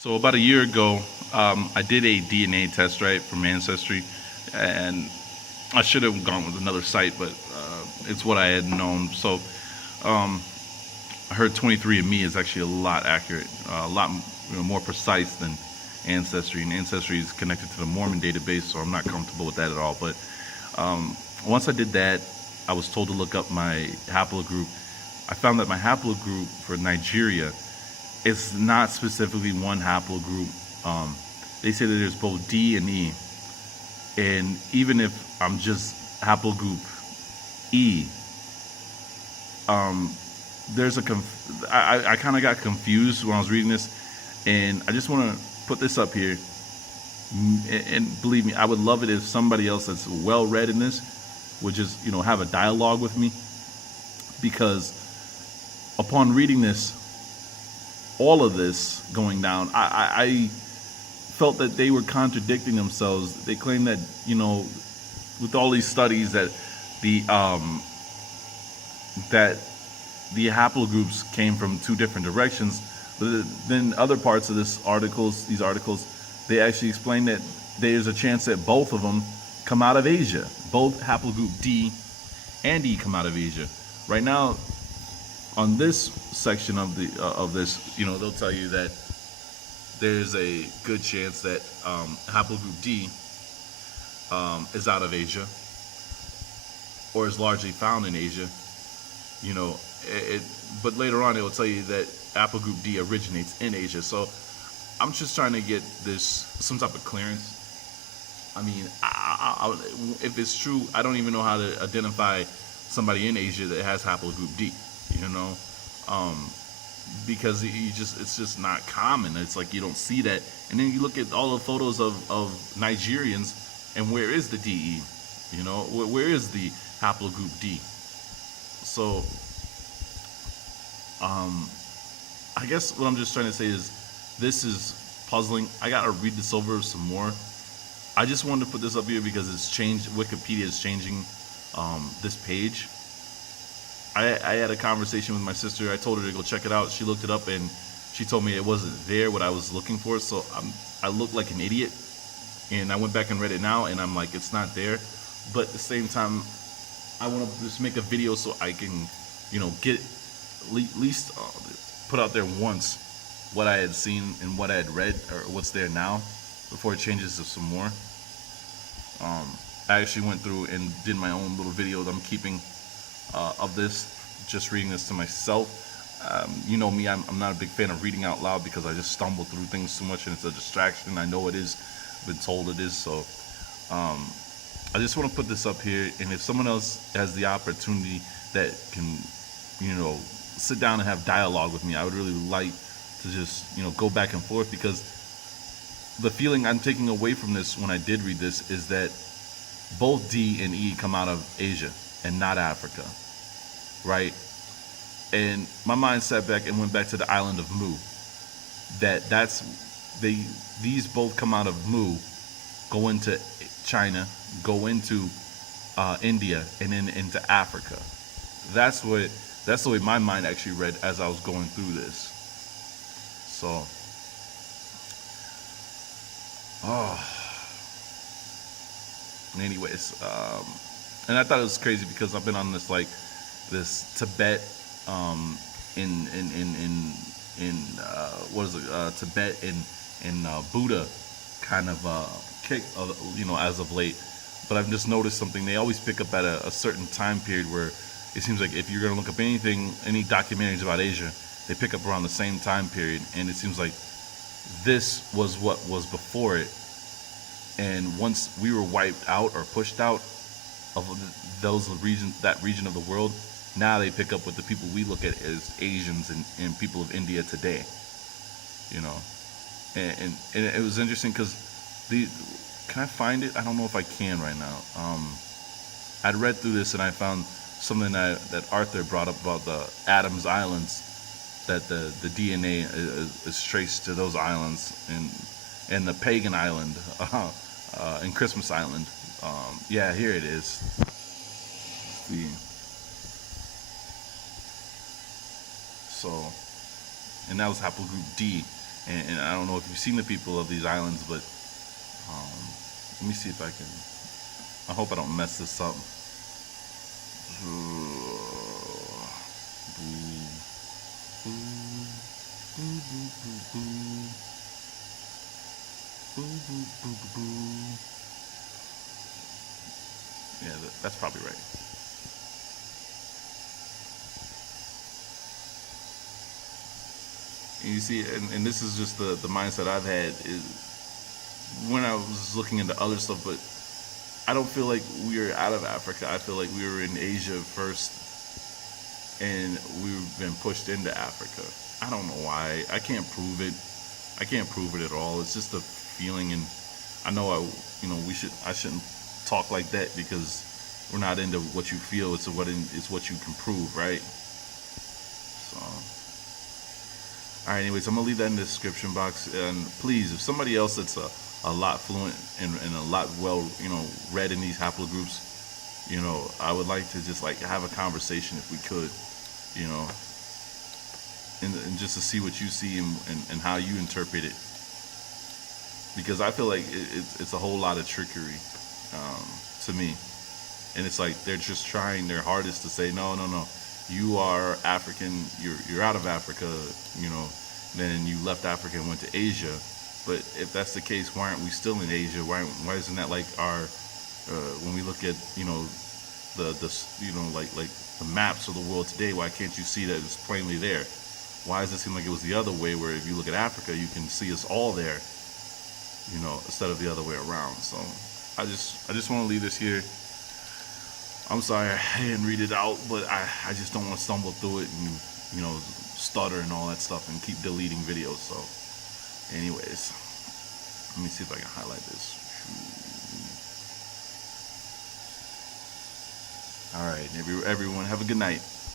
So about a year ago, I did a DNA test, right, from Ancestry, and I should have gone with another site, but it's what I had known. So um, I heard 23andMe is actually a lot accurate, a lot more precise than Ancestry, and Ancestry is connected to the Mormon database, so I'm not comfortable with that at all. But once I did that, I was told to look up my haplogroup. I found that my haplogroup for Nigeria, it's not specifically one haplogroup. They say that there's both D and E, and even if I'm just haplogroup E, there's a I kind of got confused when I was reading this, and I just want to put this up here. And believe me, I would love it if somebody else that's well read in this would just have a dialogue with me, because upon reading this, all of this going down, I felt that they were contradicting themselves. They claim that with all these studies that the haplogroups came from two different directions. But then other parts of these articles, they actually explain that there's a chance that both of them come out of Asia. Both haplogroup D and E come out of Asia. Right now, on this section of this, they'll tell you that there's a good chance that haplogroup D is out of Asia, or is largely found in Asia. But later on, it will tell you that haplogroup D originates in Asia. So I'm just trying to get some type of clearance. I mean, if it's true, I don't even know how to identify somebody in Asia that has haplogroup D. Because it's just not common. It's like you don't see that. And then you look at all the photos of Nigerians, and where is the DE? Where is the haplogroup D? So I guess what I'm just trying to say is this is puzzling. I gotta read this over some more. I just wanted to put this up here because it's changed. Wikipedia is changing this page. I had a conversation with my sister. I told her to go check it out. She looked it up and she told me it wasn't there, what I was looking for. So I looked like an idiot, and I went back and read it now, and I'm like, it's not there. But at the same time, I want to just make a video so I can, get at least put out there once what I had seen and what I had read, or what's there now, before it changes to some more. I actually went through and did my own little video that I'm keeping of this, just reading this to myself. You know me, I'm not a big fan of reading out loud because I just stumble through things too much and it's a distraction. I know it is, I've been told it is. So I just want to put this up here, and if someone else has the opportunity that can sit down and have dialogue with me, I would really like to just go back and forth, because the feeling I'm taking away from this when I did read this is that both D and E come out of Asia and not Africa, right? And my mind sat back and went back to the island of Mu. These both come out of Mu, go into China, go into India, and then into Africa. That's the way my mind actually read as I was going through this. So, anyways, and I thought it was crazy because I've been on this Tibet in what is it, Tibet in Buddha kind of kick as of late. But I've just noticed something. They always pick up at a certain time period where it seems like if you're going to look up any documentaries about Asia, they pick up around the same time period, and it seems like this was what was before it. And once we were wiped out or pushed out of that region of the world, now they pick up with the people we look at as Asians and people of India today. And it was interesting because can I find it? I don't know if I can right now. I'd read through this and I found something that Arthur brought up about the Adams Islands, that the DNA is traced to those islands, and the pagan island and Christmas Island. Yeah, here it is. Let's see. So, and that was haplogroup D. And I don't know if you've seen the people of these islands, but let me see if I can. I hope I don't mess this up. Yeah, that's probably right. And you see, and this is just the mindset I've had is when I was looking into other stuff, but I don't feel like we are out of Africa. I feel like we were in Asia first, and we've been pushed into Africa. I don't know why. I can't prove it. I can't prove it at all. It's just a feeling, and I know I shouldn't talk like that because we're not into what you feel. It's what you can prove, right? So, all right. Anyways, I'm gonna leave that in the description box, and please, if somebody else that's a lot fluent and a lot well read in these haplogroups, I would like to just like have a conversation if we could, you know, and just to see what you see and how you interpret it, because I feel like it's a whole lot of trickery to me, and it's like they're just trying their hardest to say no, no, no, you are African, you're out of Africa, then you left Africa and went to Asia. But if that's the case, why aren't we still in Asia? Why isn't that like our when we look at like the maps of the world today? Why can't you see that it's plainly there? Why does it seem like it was the other way, where if you look at Africa, you can see us all there, instead of the other way around? So I just want to leave this here. I'm sorry I didn't read it out, but I just don't want to stumble through it and stutter and all that stuff and keep deleting videos. So anyways, let me see if I can highlight this. All right, everyone, have a good night.